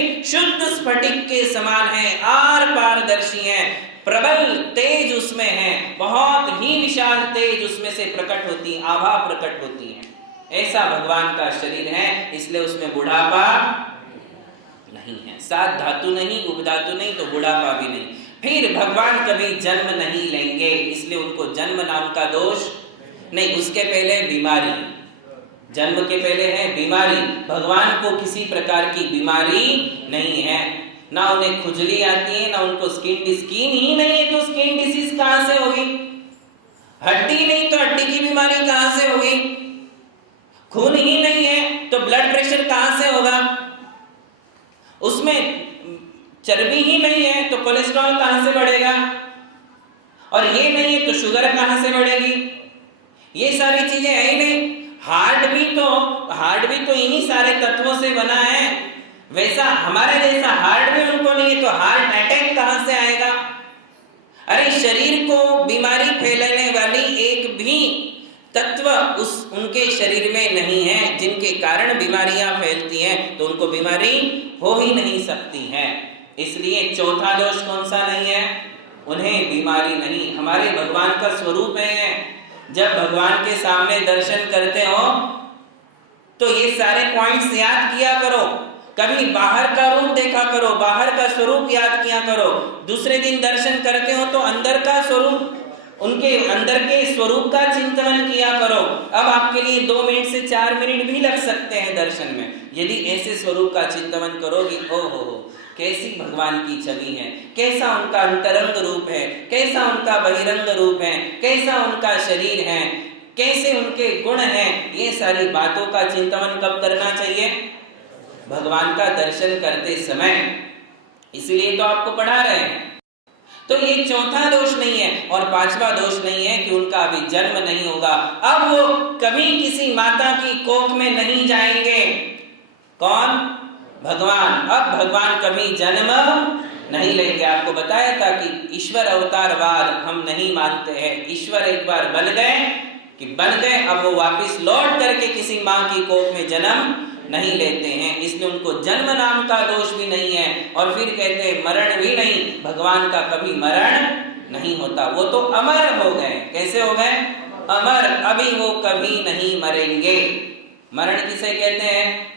शुद्ध स्फटिक के समान है, आर पारदर्शी है, प्रबल तेज उसमें है, बहुत ही विशाल तेज उसमें से प्रकट होती, आभा प्रकट होती है। ऐसा भगवान का शरीर है, इसलिए उसमें बुढ़ापा नहीं है। सात धातु नहीं, उपधातु नहीं, तो बुढ़ापा भी नहीं। फिर भगवान कभी जन्म नहीं लेंगे, इसलिए उनको जन्म नाम का दोष नहीं। उसके पहले बीमारी, जन्म के पहले है बीमारी। भगवान को किसी प्रकार की बीमारी नहीं है, ना उन्हें खुजली आती है, ना उनको स्किन ही नहीं है, तो स्किन डिसीज कहां से होगी? हड्डी नहीं तो हड्डी की बीमारी कहां से होगी? खून ही नहीं है तो ब्लड प्रेशर कहां से होगा? उसमें चर्बी ही नहीं है तो कोलेस्ट्रॉल कहां से बढ़ेगा? और ये नहीं है तो शुगर कहां से बढ़ेगी? ये सारी चीजें है ही नहीं। हार्ट भी तो इन्हीं सारे तत्वों से बना है। वैसा हमारे जैसा हार्ट भी उनको नहीं है तो हार्ट अटैक कहां से आएगा? अरे शरीर को बीमारी फैलाने वाली एक भी तत्व उनके शरीर में नहीं है, जिनके कारण बीमारियां फैलती हैं, तो उनको बीमारी हो ही नहीं सकती है। इसलिए चौथा दोष कौन सा नहीं है? उन्हें बीमारी नहीं। हमारे भगवान का स्वरूप है। जब भगवान के सामने दर्शन करते हो तो ये सारे पॉइंट्स याद किया करो। कभी बाहर का रूप देखा करो, बाहर का स्वरूप याद किया करो। दूसरे दिन दर्शन करते हो तो अंदर का स्वरूप, उनके अंदर के स्वरूप का चिंतन किया करो। अब आपके लिए 2 मिनट से 4 मिनट भी लग सकते हैं दर्शन में, यदि ऐसे स्वरूप का चिंतन करोगे। ओहो, कैसी भगवान की छवि है, कैसा उनका अंतरंग रूप है, कैसा उनका बहिरंग रूप है, कैसा उनका शरीर है, कैसे उनके गुण हैं। ये सारी बातों का चिंतन कब करना चाहिए? भगवान का दर्शन करते समय। इसलिए तो आपको पढ़ा रहे हैं। तो ये चौथा दोष नहीं है। और पांचवा दोष नहीं है कि उनका अभी जन्म नहीं होगा। अब वो कभी किसी माता की कोख में नहीं जाएंगे। कौन? भगवान। अब भगवान कभी जन्म नहीं लेंगे। आपको बताया था कि ईश्वर अवतारवाद हम नहीं मानते हैं। ईश्वर एक बार बन गए, अब वो वापस लौट करके किसी माँ की कोख में जन्म नहीं लेते हैं। इसलिए उनको जन्म नाम का दोष भी नहीं है। और फिर कहते हैं मरण भी नहीं, भगवान का कभी मरण नहीं होता। वो तो अमर हो गए। कैसे हो गए? अमर। अभी वो कभी नहीं मरेंगे। मरण किसे कहते हैं?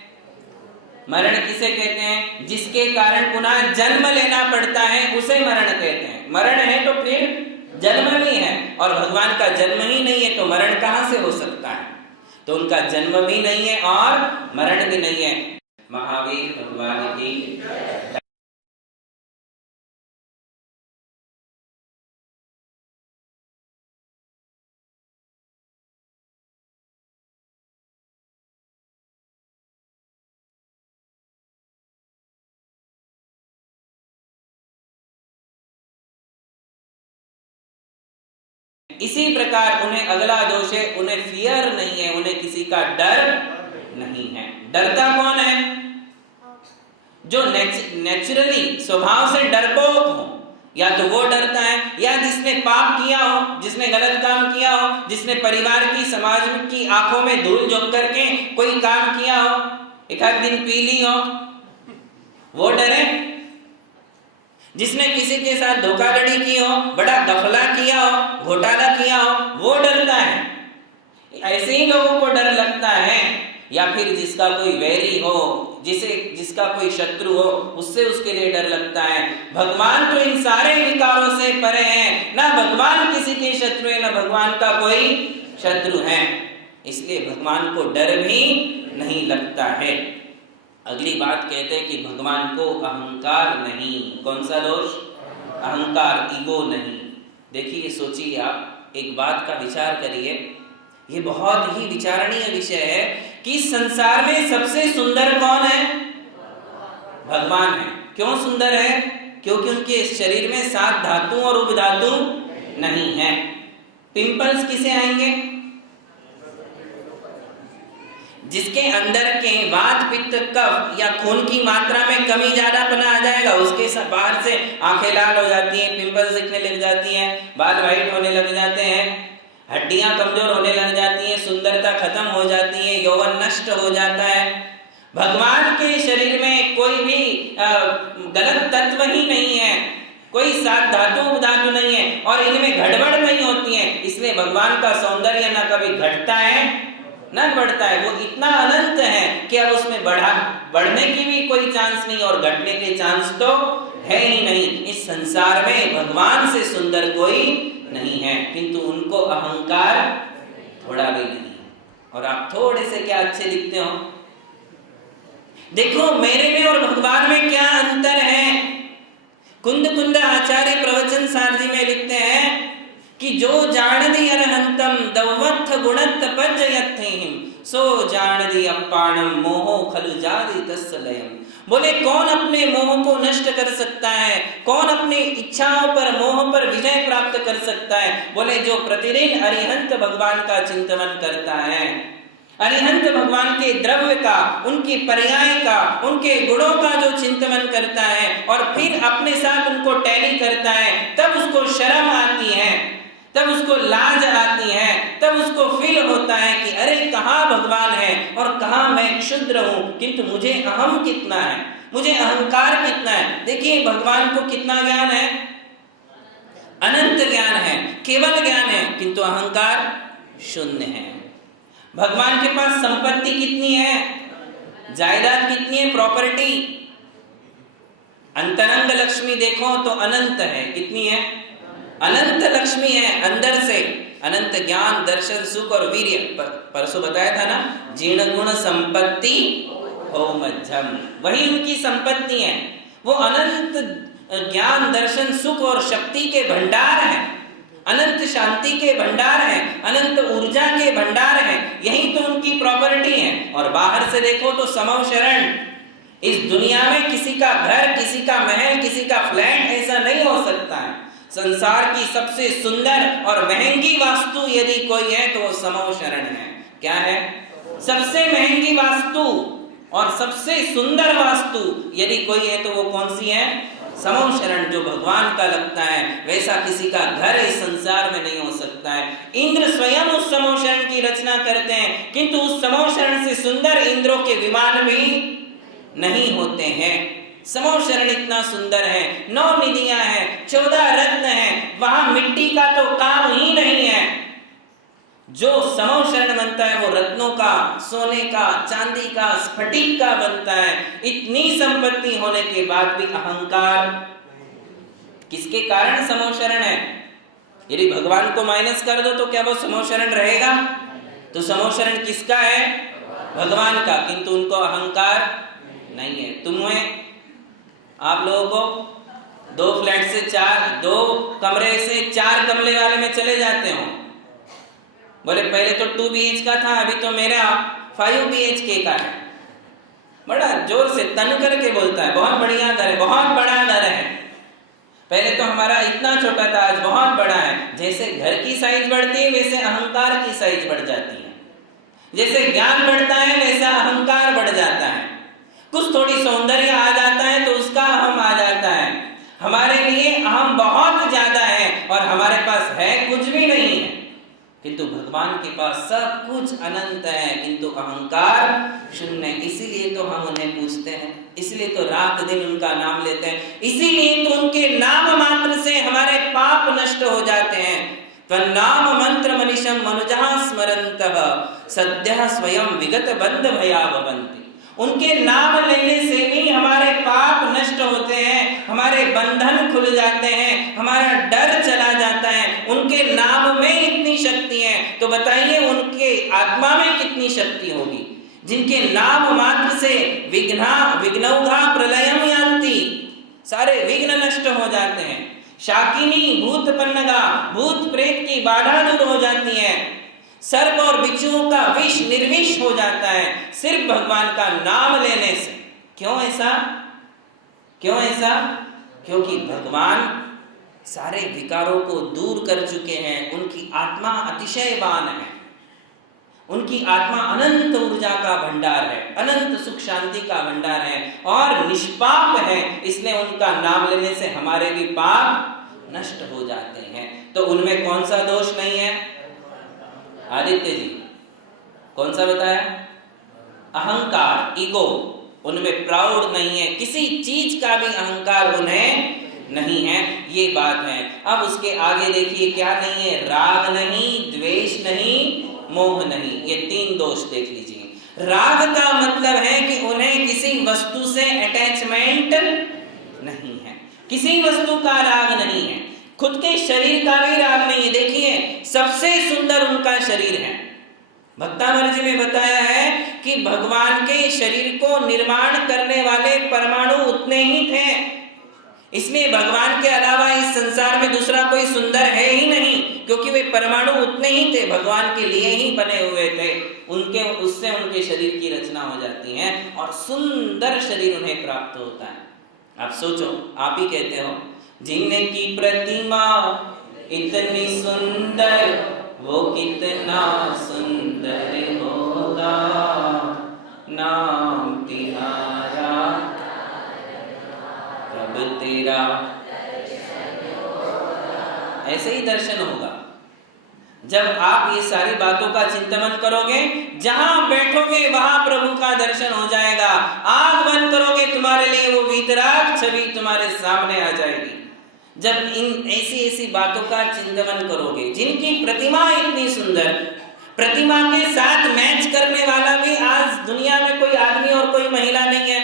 मरण किसे कहते हैं? जिसके कारण पुनः जन्म लेना पड़ता है, उसे मरण कहते हैं। मरण है तो फिर जन्म भी है, और भगवान का जन्म ही नहीं है तो मरण कहां से हो सकता है? तो उनका जन्म भी नहीं है और मरण भी नहीं है। महावीर भगवान की इसी प्रकार उन्हें अगला दोष है, उन्हें फियर नहीं है, उन्हें किसी का डर नहीं है। डरता कौन है? जो नेचुरली स्वभाव से डरपोक हो, या तो वो डरता है, या जिसने पाप किया हो, जिसने गलत काम किया हो, जिसने परिवार की, समाज की आंखों में धूल झोंक करके कोई काम किया हो, एक आध दिन पी ली हो, वो डरे। जिसने किसी के साथ धोखाधड़ी की हो, बड़ा गफला किया हो, घोटाला किया हो, वो डरता है। ऐसे ही लोगों को डर लगता है। या फिर जिसका कोई वैरी हो, जिसका कोई शत्रु हो, उससे उसके लिए डर लगता है। भगवान तो इन सारे विकारों से परे हैं। ना भगवान किसी के शत्रु है, ना भगवान का कोई शत्रु है। इसलिए भगवान को डर भी नहीं लगता है। अगली बात कहते हैं कि भगवान को अहंकार नहीं। कौन सा दोष? अहंकार, ईगो नहीं। देखिए, सोचिए, आप एक बात का विचार करिए। ये बहुत ही विचारणीय विषय है कि संसार में सबसे सुंदर कौन है? भगवान है। क्यों सुंदर है? क्योंकि उनके शरीर में 7 धातु और उपधातु नहीं है। पिंपल्स किसे आएंगे? जिसके अंदर के वात, पित्त, कफ या खून की मात्रा में कमी ज्यादापना आ जाएगा, उसके बाहर से आंखें लाल हो जाती हैं, पिंपल्स दिखने लग जाती हैं, बाल वाइट होने लग जाते हैं, हड्डियां कमजोर होने लग जाती हैं, सुंदरता खत्म हो जाती है, यौवन नष्ट हो जाता है। भगवान के शरीर में कोई भी गलत तत्व ही नहीं है, कोई सात धातु नहीं है और इनमें गड़बड़ नहीं होती है, इसलिए भगवान का सौंदर्य ना कभी घटता है ना बढ़ता है। वो इतना अनंत है कि अब उसमें बढ़ने की भी कोई चांस नहीं और घटने के चांस तो है ही नहीं। इस संसार में भगवान से सुंदर कोई नहीं है, किंतु उनको अहंकार थोड़ा भी नहीं है। और आप थोड़े से क्या अच्छे दिखते हो, देखो मेरे में और भगवान में क्या अंतर है। कुंद आचार्य प्रवचन सारथी में लिखते हैं कि जो जानदी अरहंतम दवत्थ गुणत्त पज्जयत्थिम सो जानदी अपाणम मोहो खलु जादि तस्सलयम। बोले कौन अपने मोह को नष्ट कर सकता है, कौन अपनी इच्छाओं पर मोह पर विजय प्राप्त कर सकता है। बोले जो प्रतिदिन अरिहंत भगवान का चिंतन करता है, अरिहंत भगवान के द्रव्य का, उनकी पर्याय का, उनके गुणों का जो चिंतन करता है और फिर अपने साथ उनको टैली करता है, तब उसको शर्म आती है, तब उसको लाज आती है, तब उसको फील होता है कि अरे कहाँ भगवान है और कहाँ मैं क्षुद्र हूं, किंतु मुझे अहम कितना है, मुझे अहंकार कितना है। देखिए भगवान को कितना ज्ञान है, अनंत ज्ञान है, केवल ज्ञान है, किंतु अहंकार शून्य है। भगवान के पास संपत्ति कितनी है, जायदाद कितनी है, प्रॉपर्टी, अंतरंग लक्ष्मी देखो तो अनंत है, कितनी है, अनंत लक्ष्मी है, अंदर से अनंत ज्ञान दर्शन सुख और वीर्य। परसों बताया था ना, जीर्ण गुण संपत्ति हो मध्यम, वही उनकी संपत्ति है। वो अनंत ज्ञान दर्शन सुख और शक्ति के भंडार हैं, अनंत शांति के भंडार हैं, अनंत ऊर्जा के भंडार हैं, यही तो उनकी प्रॉपर्टी है। और बाहर से देखो तो समव शरण, इस दुनिया में किसी का घर, किसी का महल, किसी का फ्लैट ऐसा नहीं हो सकता है। संसार की सबसे सुंदर और महंगी वास्तु यदि कोई है तो वो समव शरण है। क्या है, सबसे महंगी वास्तु और सबसे सुंदर वास्तु यदि कोई है तो वो कौन सी है, समव शरण, जो भगवान का लगता है। वैसा किसी का घर इस संसार में नहीं हो सकता है। इंद्र स्वयं उस समव शरण की रचना करते हैं, किंतु उस समव शरण से सुंदर इंद्रों के विमान भी नहीं होते हैं। समव शरण इतना सुंदर है, 9 निधियां हैं, 14 रत्न हैं, वहां मिट्टी का तो काम ही नहीं है। जो समव शरण बनता है वो रत्नों का, सोने का, चांदी का, स्फटिक का बनता है। इतनी संपत्ति होने के बाद भी अहंकार किसके कारण समव शरण है। यदि भगवान को माइनस कर दो तो क्या वो समव शरण रहेगा, तो समव शरण किसका है, भगवान का, किंतु उनको अहंकार नहीं है। तुम्हें, आप लोगों को 2 फ्लैट से 4, 2 कमरे से 4 कमरे वाले में चले जाते हो। बोले पहले तो 2 BH का था, अभी तो मेरा 5 BHK का है। बड़ा जोर से तन करके बोलता है, बहुत बढ़िया घर है, बहुत बड़ा घर है। पहले तो हमारा इतना छोटा था, आज बहुत बड़ा है। जैसे घर की साइज बढ़ती है वैसे अहंकार की साइज बढ़ जाती है, जैसे ज्ञान बढ़ता है वैसा अहंकार बढ़ जाता है। कुछ थोड़ी सौंदर्य आ जाता है तो उसका अहम आ जाता है। हमारे लिए अहम बहुत ज्यादा है और हमारे पास है कुछ भी नहीं है, किंतु भगवान के पास सब कुछ अनंत है, किंतु अहंकार शून्य। इसीलिए तो हम उन्हें पूछते हैं, इसलिए तो रात दिन उनका नाम लेते हैं, इसीलिए तो उनके नाम मात्र से हमारे पाप नष्ट हो जाते हैं। त्वन्नाम मंत्र मनीषम मनुजः स्मरन्तः सद्यः स्वयं विगत बंध भया भवन्ति। उनके नाम लेने से भी हमारे पाप नष्ट होते हैं, हमारे बंधन खुल जाते हैं, हमारा डर चला जाता है। उनके नाम में इतनी शक्ति है तो बताइए उनके आत्मा में कितनी शक्ति होगी, जिनके नाम मात्र से विघ्नौघा प्रलयम यान्ति, सारे विघ्न नष्ट हो जाते हैं। शाकिनी भूत पन्नगा, भूत प्रेत की बाधा दूर हो जाती है, सर्प और बिच्छुओं का विष निर्विष हो जाता है सिर्फ भगवान का नाम लेने से। क्यों ऐसा, क्यों ऐसा? क्योंकि भगवान सारे विकारों को दूर कर चुके हैं। उनकी आत्मा अतिशयवान है, उनकी आत्मा अनंत ऊर्जा का भंडार है, अनंत सुख शांति का भंडार है और निष्पाप है। इसलिए उनका नाम लेने से हमारे भी पाप नष्ट हो जाते हैं। तो उनमें कौन सा दोष नहीं है? आदित्य जी कौन सा बताया? अहंकार, ईगो उनमें प्राउड नहीं है, किसी चीज का भी अहंकार उन्हें नहीं है, ये बात है। अब उसके आगे देखिए क्या नहीं है, राग नहीं, द्वेष नहीं, मोह नहीं, ये 3 दोष देख लीजिए। राग का मतलब है कि उन्हें किसी वस्तु से अटैचमेंट नहीं है, किसी वस्तु का राग नहीं है, खुद के शरीर का भी राग नहीं है। देखिए सबसे सुंदर उनका शरीर है। भक्तामृत जी में बताया है कि भगवान के शरीर को निर्माण करने वाले परमाणु उतने ही थे, इसलिए भगवान के अलावा इस संसार में दूसरा कोई सुंदर है ही नहीं, क्योंकि वे परमाणु उतने ही थे, भगवान के लिए ही बने हुए थे। उससे उनके शरीर की रचना हो जाती है और सुंदर शरीर उन्हें प्राप्त होता है। आप सोचो, आप ही कहते हो जिनकी प्रतिमा इतनी सुंदर वो कितना सुंदर होगा, नाम तिहारा कब तेरा ऐसे ही दर्शन होगा। जब आप ये सारी बातों का चिंतन करोगे, जहां बैठोगे वहां प्रभु का दर्शन हो जाएगा। आंख बंद करोगे, तुम्हारे लिए वो वीतराग छवि तुम्हारे सामने आ जाएगी। जब इन ऐसी ऐसी बातों का चिंतन करोगे, जिनकी प्रतिमा इतनी सुंदर, प्रतिमा के साथ मैच करने वाला भी आज दुनिया में कोई आदमी और कोई महिला नहीं है।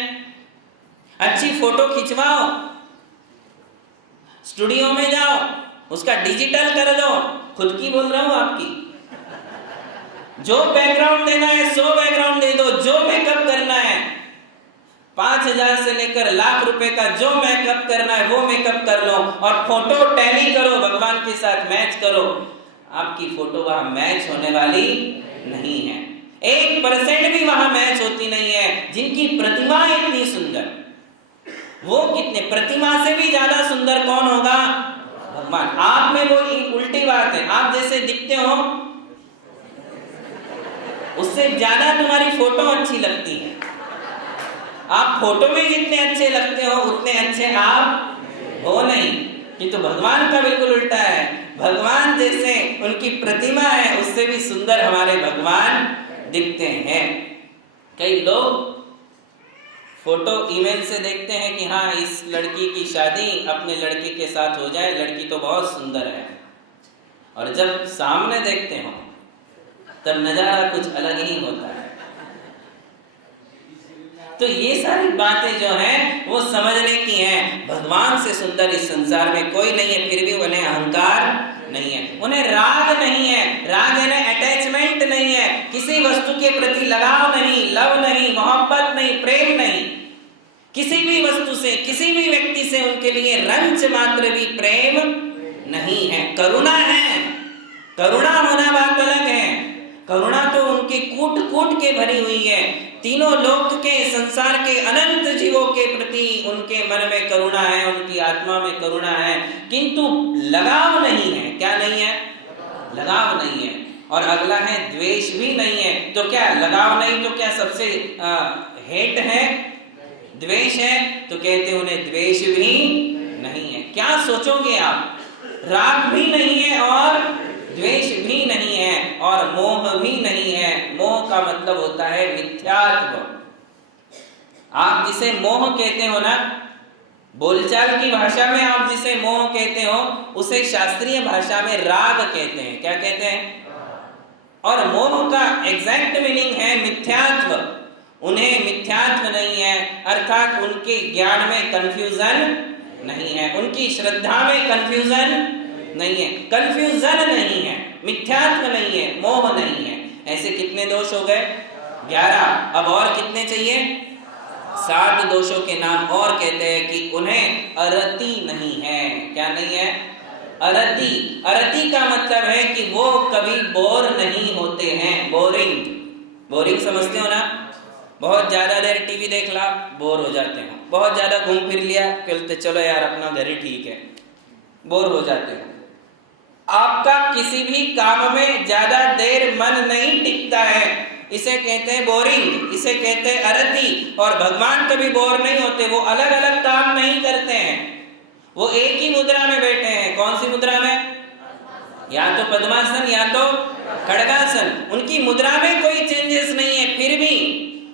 अच्छी फोटो खिंचवाओ, स्टूडियो में जाओ, उसका डिजिटल कर दो, खुद की बोल रहा हूं आपकी, जो बैकग्राउंड देना है सो बैकग्राउंड दे दो, जो मेकअप करना है 5,000 से लेकर लाख रुपए का जो मेकअप करना है वो मेकअप कर लो और फोटो टैली करो, भगवान के साथ मैच करो। आपकी फोटो वहां मैच होने वाली नहीं है, 1% भी वहां मैच होती नहीं है। जिनकी प्रतिमा इतनी सुंदर, वो कितने, प्रतिमा से भी ज्यादा सुंदर कौन होगा? भगवान। आप में वो उल्टी बात है, आप जैसे दिखते हो उससे ज्यादा तुम्हारी फोटो अच्छी लगती है। आप फोटो में जितने अच्छे लगते हो उतने अच्छे आप हो नहीं, किंतु भगवान का बिल्कुल उल्टा है। भगवान जैसे उनकी प्रतिमा है उससे भी सुंदर हमारे भगवान दिखते हैं। कई लोग फोटो ईमेल से देखते हैं कि हाँ इस लड़की की शादी अपने लड़के के साथ हो जाए, लड़की तो बहुत सुंदर है, और जब सामने देखते हो तब नजारा कुछ अलग ही होता है। तो ये सारी बातें जो हैं वो समझने की हैं। भगवान से सुंदर इस संसार में कोई नहीं है, फिर भी उन्हें अहंकार नहीं है, उन्हें राग नहीं है, राग यानी अटैचमेंट नहीं है, किसी वस्तु के प्रति लगाव नहीं, लव नहीं, मोहब्बत नहीं, प्रेम नहीं, किसी भी वस्तु से, किसी भी व्यक्ति से उनके लिए रंच मात्र भी प्रेम नहीं है। करुणा है, करुणा होना बात अलग है, करुणा तो उनकी कूट कूट के भरी हुई है। तीनों लोक के संसार के अनंत जीवों के प्रति उनके मन में करुणा है, उनकी आत्मा में करुणा है, किंतु लगाव नहीं है। क्या नहीं है? लगाव नहीं है। और अगला है द्वेष भी नहीं है। तो क्या लगाव नहीं तो क्या सबसे हेट है? द्वेष है तो कहते उन्हें द्वेष भी नहीं है। क्या सोचोगे आप? राग भी नहीं है और द्वेष भी नहीं है और मोह भी नहीं है। मोह का मतलब होता है मिथ्यात्व। आप जिसे मोह कहते हो ना, बोलचाल की भाषा में आप जिसे मोह कहते हो उसे शास्त्रीय भाषा में राग कहते हैं। क्या कहते हैं? और मोह का एग्जैक्ट मीनिंग है मिथ्यात्व। उन्हें मिथ्यात्व नहीं है, अर्थात उनके ज्ञान में कंफ्यूजन नहीं है, उनकी श्रद्धा में कंफ्यूजन नहीं है, कंफ्यूजन नहीं है, मिथ्यात्व नहीं है, मोह नहीं है। ऐसे कितने दोष हो गए? 11। अब और कितने चाहिए? 7 दोषों के नाम और कहते हैं कि उन्हें अरति नहीं है। क्या नहीं है? अरति। अरति का मतलब है कि वो कभी बोर नहीं होते हैं। बोरिंग, बोरिंग समझते हो ना? बहुत ज्यादा देर टीवी देख ला, बोर हो जाते हो। बहुत ज्यादा घूम फिर लिया, कहते चलो यार अपना घर ही ठीक है, बोर हो जाते हो। आपका किसी भी काम में ज्यादा देर मन नहीं टिकता है, इसे कहते हैं बोरिंग, इसे कहते हैं अरति। और भगवान कभी बोर नहीं होते, वो अलग अलग काम नहीं करते हैं, वो एक ही मुद्रा में बैठे हैं। कौन सी मुद्रा में? या तो पद्मासन या तो खड़गासन। उनकी मुद्रा में कोई चेंजेस नहीं है, फिर भी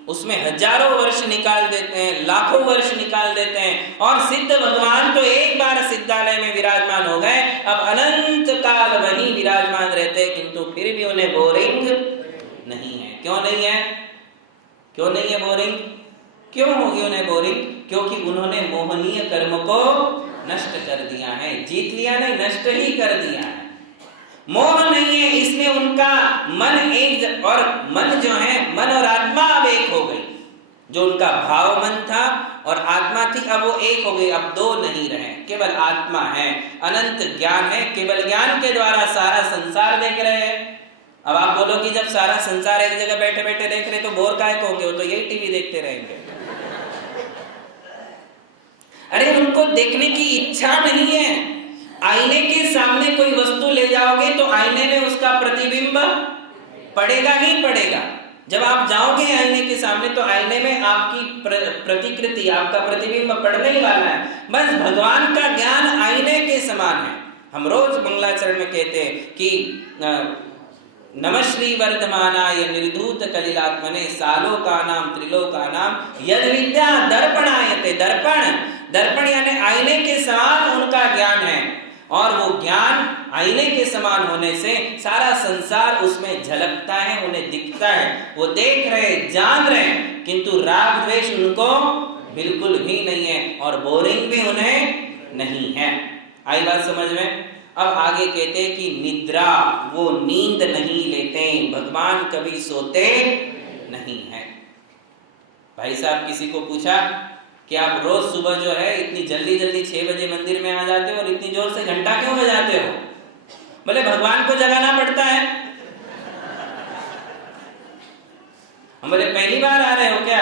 उसमें हजारों वर्ष निकाल देते हैं, लाखों वर्ष निकाल देते हैं, और सिद्ध भगवान तो एक बार सिद्धालय में विराजमान हो गए, अब अनंत काल वहीं विराजमान रहते हैं, किंतु फिर भी उन्हें बोरिंग नहीं है। क्यों नहीं है? क्यों नहीं है बोरिंग? क्यों होगी उन्हें बोरिंग? क्योंकि उन्होंने मोहनीय कर्म को नष्ट कर दिया है। जीत लिया नहीं, नष्ट ही कर दिया है। मोह नहीं है, इसलिए उनका मन एक, और मन जो है, मन और आत्मा अब एक हो गई। जो उनका भाव मन था और आत्मा थी, अब वो एक हो गई, अब दो नहीं रहे, केवल आत्मा है। अनंत ज्ञान है, केवल ज्ञान के द्वारा सारा संसार देख रहे हैं। अब आप बोलो कि जब सारा संसार एक जगह बैठे बैठे देख रहे तो बोर काहे को होंगे? वो तो यही टीवी देखते रहेंगे। अरे उनको देखने की इच्छा नहीं है। आईने के सामने कोई वस्तु ले जाओगे तो आईने में उसका प्रतिबिंब पड़ेगा ही पड़ेगा। जब आप जाओगे आईने के सामने तो आईने में आपकी प्रतिकृति, आपका प्रतिबिंब पड़ने ही वाला है। बस भगवान का ज्ञान आईने के समान है। हम रोज मंगलाचरण में कहते हैं कि नमः श्री वर्धमानाय निर्धूत कलिलात्मने सालोकानां त्रिलोकानां यद विद्या दर्पणायते। दर्पण यानी आईने के समान उनका ज्ञान है, और वो ज्ञान आईने के समान होने से सारा संसार उसमें झलकता है, उन्हें दिखता है, वो देख रहे, जान रहे, किंतु राग द्वेष उनको बिल्कुल भी नहीं है, और बोरिंग भी उन्हें नहीं है। आई बात समझ में? अब आगे कहते हैं कि निद्रा, वो नींद नहीं लेते, भगवान कभी सोते नहीं है। भाई साहब, किसी को पूछा कि आप रोज सुबह जो है इतनी जल्दी 6 बजे मंदिर में आ जाते हो और इतनी जोर से घंटा क्यों बजाते हो? बोले भगवान को जगाना पड़ता है। हम बोले पहली बार आ रहे हो क्या?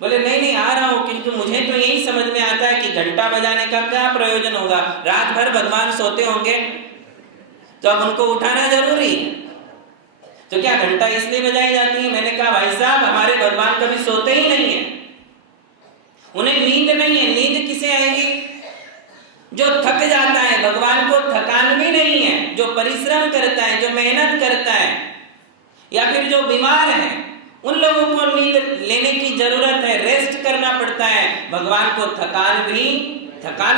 बोले नहीं आ रहा हूं, किंतु मुझे तो यही समझ में आता है कि घंटा बजाने का क्या प्रयोजन होगा? रात भर भगवान सोते होंगे तो अब उनको उठाना जरूरी है, तो क्या घंटा इसलिए बजाई जाती है? मैंने कहा भाई साहब, हमारे भगवान कभी सोते ही नहीं है, उन्हें नींद नहीं है। नींद किसे आएगी? जो थक जाता है, भगवान को थकान भी नहीं है। जो परिश्रम करता है, जो मेहनत करता है, या फिर जो बीमार है, उन लोगों को नींद लेने की जरूरत है, रेस्ट करना पड़ता है। भगवान को थकान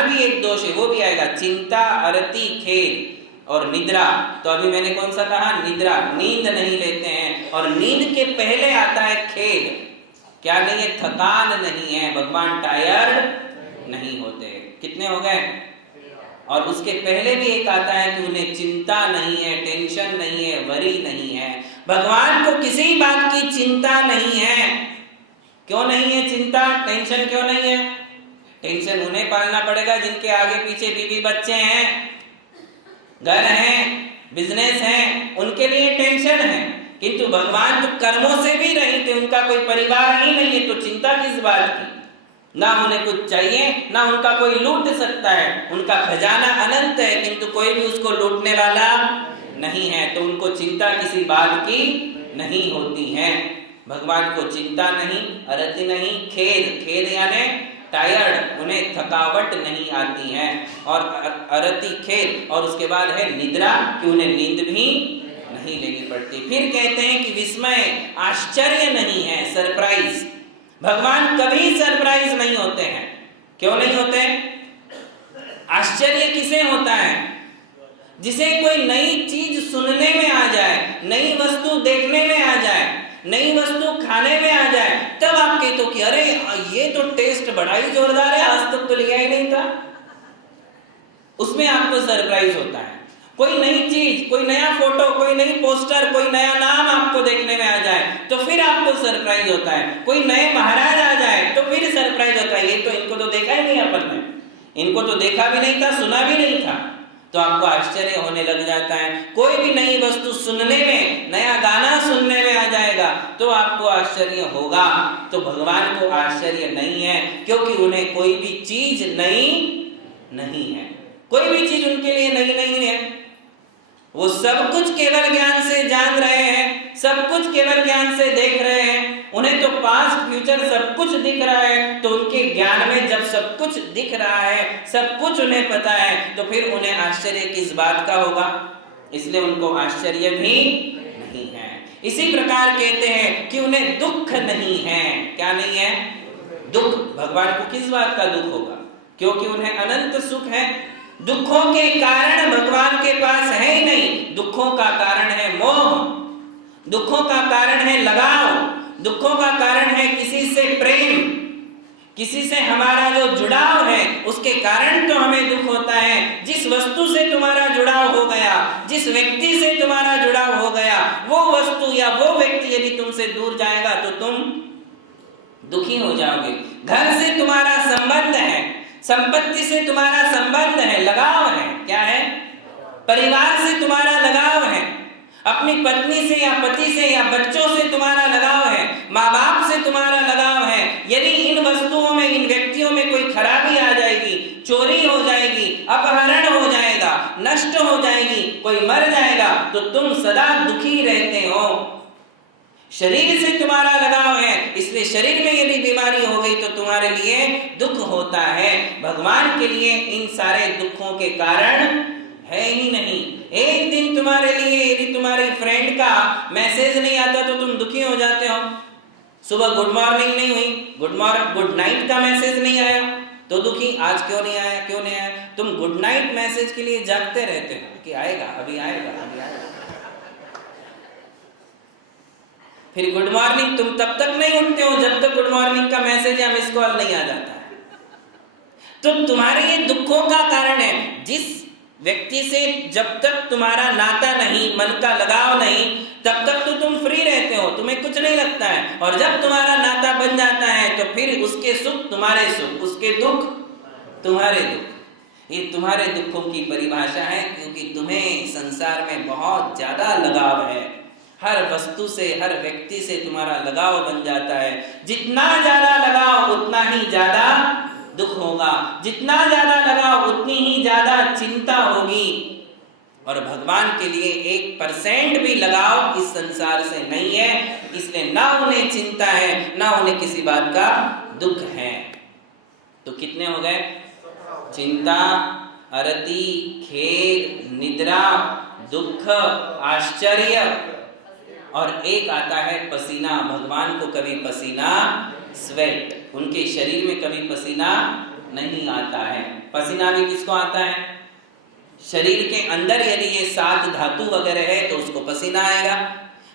भी एक दोष है, वो भी आएगा। चिंता, अरति, खेद और निद्रा। तो अभी मैंने कौन सा कहा? निद्रा, नींद नहीं लेते हैं। और नींद के पहले आता है खेद। क्या नहीं है? थकान नहीं है, भगवान टायर्ड नहीं होते। कितने हो गए? और उसके पहले भी एक आता है कि उन्हें चिंता नहीं है, टेंशन नहीं है, वरी नहीं है। भगवान को किसी बात की चिंता नहीं है। क्यों नहीं है चिंता, टेंशन क्यों नहीं है? टेंशन उन्हें पालना पड़ेगा जिनके आगे पीछे बीवी बच्चे हैं, घर हैं, बिजनेस हैं, उनके लिए टेंशन है। किंतु भगवान तो कर्मों से भी रहित है, उनका कोई परिवार ही नहीं है, तो चिंता किस बात की? ना उन्हें कुछ चाहिए, ना उनका कोई लूट सकता है। उनका खजाना अनंत है, किंतु कोई भी उसको लूटने वाला नहीं है, तो उनको चिंता किसी बात की नहीं होती है। भगवान को चिंता नहीं, अरति नहीं, खेद यानी टायर्ड, उन्हें थकावट नहीं आती है। और अरति, खेद, और उसके बाद है निद्रा, कि उन्हें नींद भी नहीं लेनी पड़ती। फिर कहते हैं कि विस्मय, आश्चर्य नहीं है, सरप्राइज। भगवान कभी सरप्राइज नहीं होते हैं। क्यों नहीं होते? आश्चर्य किसे होता है? जिसे कोई नई चीज सुनने में आ जाए, नई वस्तु देखने में आ जाए, नई वस्तु खाने में आ जाए, तब आप कहते हो कि अरे ये तो टेस्ट बड़ा ही जोरदार है, आज तक तो लिया ही नहीं था। उसमें आपको सरप्राइज होता है। कोई नई चीज, कोई नया फोटो, कोई नई पोस्टर, कोई नया नाम आपको देखने में आ जाए तो फिर आपको सरप्राइज होता है। कोई नए महाराज आ जाए तो फिर सरप्राइज होता है। ये तो इनको तो देखा ही नहीं अपन ने, इनको तो देखा भी नहीं था, सुना भी नहीं था, तो आपको आश्चर्य होने लग जाता है। कोई भी नई वस्तु सुनने में, नया गाना सुनने में आ जाएगा तो आपको आश्चर्य होगा। तो भगवान को आश्चर्य नहीं है, क्योंकि उन्हें कोई भी चीज नई नहीं है, कोई भी चीज उनके लिए नई नहीं है। वो सब कुछ केवल ज्ञान से जान रहे हैं, सब कुछ केवल ज्ञान से देख रहे हैं। उन्हें तो पास्ट फ्यूचर सब कुछ दिख रहा है, तो उनके ज्ञान में जब सब कुछ दिख रहा है, सब कुछ उन्हें पता है, तो फिर उन्हें आश्चर्य किस बात का होगा? इसलिए उनको आश्चर्य भी नहीं है। इसी प्रकार कहते हैं कि उन्हें दुख नहीं है। क्या नहीं है? दुख। भगवान को किस बात का दुख होगा? क्योंकि उन्हें अनंत सुख है। दुखों के कारण भगवान के पास है ही नहीं। दुखों का कारण है मोह, दुखों का कारण है लगाव, दुखों का कारण है किसी से प्रेम, किसी से हमारा जो जुड़ाव है उसके कारण तो हमें दुख होता है। जिस वस्तु से तुम्हारा जुड़ाव हो गया, जिस व्यक्ति से तुम्हारा जुड़ाव हो गया, वो वस्तु या वो व्यक्ति यदि तुमसे दूर जाएगा तो तुम दुखी हो जाओगे। घर से तुम्हारा संबंध है, संपत्ति से तुम्हारा संबंध है, लगाव है। क्या है? परिवार से तुम्हारा लगाव है, अपनी पत्नी से या पति से या बच्चों से तुम्हारा लगाव है, माँ बाप से तुम्हारा लगाव है। यदि इन वस्तुओं में, इन व्यक्तियों में कोई खराबी आ जाएगी, चोरी हो जाएगी, अपहरण हो जाएगा, नष्ट हो जाएगी, कोई मर जाएगा, तो तुम सदा दुखी रहते हो। शरीर से तुम्हारा लगाव है, इसलिए शरीर में यदि बीमारी हो गई तो तुम्हारे लिए दुख होता है। भगवान के लिए इन सारे दुखों के कारण है ही नहीं। एक दिन तुम्हारे लिए यदि तुम्हारी फ्रेंड का मैसेज नहीं आता तो तुम दुखी हो जाते हो। सुबह गुड मॉर्निंग नहीं हुई, गुड नाइट का मैसेज नहीं आया तो दुखी। आज क्यों नहीं आया, क्यों नहीं आया? तुम गुड नाइट मैसेज के लिए जागते रहते हो कि आएगा, अभी आएगा, अभी आएगा। फिर गुड मॉर्निंग तुम तब तक नहीं उठते हो जब तक गुड मॉर्निंग का मैसेज या मिस कॉल नहीं आ जाता है। तो तुम्हारे ये दुखों का कारण है। जिस व्यक्ति से जब तक तुम्हारा नाता नहीं, मन का लगाव नहीं, तब तक तो तुम फ्री रहते हो, तुम्हें कुछ नहीं लगता है। और जब तुम्हारा नाता बन जाता है तो फिर उसके सुख तुम्हारे सुख, उसके दुख तुम्हारे दुख। ये तुम्हारे दुखों की परिभाषा है, क्योंकि तुम्हें संसार में बहुत ज्यादा लगाव है। हर वस्तु से, हर व्यक्ति से तुम्हारा लगाव बन जाता है। जितना ज्यादा लगाव उतना ही ज्यादा दुख होगा, जितना ज्यादा लगाव उतनी ही ज्यादा चिंता होगी। और भगवान के लिए 1% भी लगाव इस संसार से नहीं है, इसलिए ना उन्हें चिंता है, ना उन्हें किसी बात का दुख है। तो कितने हो गए? चिंता, अरति, खेद, निद्रा, दुख, आश्चर्य, और एक आता है पसीना। भगवान को कभी पसीना, स्वेट, उनके शरीर में कभी पसीना नहीं आता है। पसीना भी किसको आता है? शरीर के अंदर यदि ये 7 धातु वगैरह है तो उसको पसीना आएगा।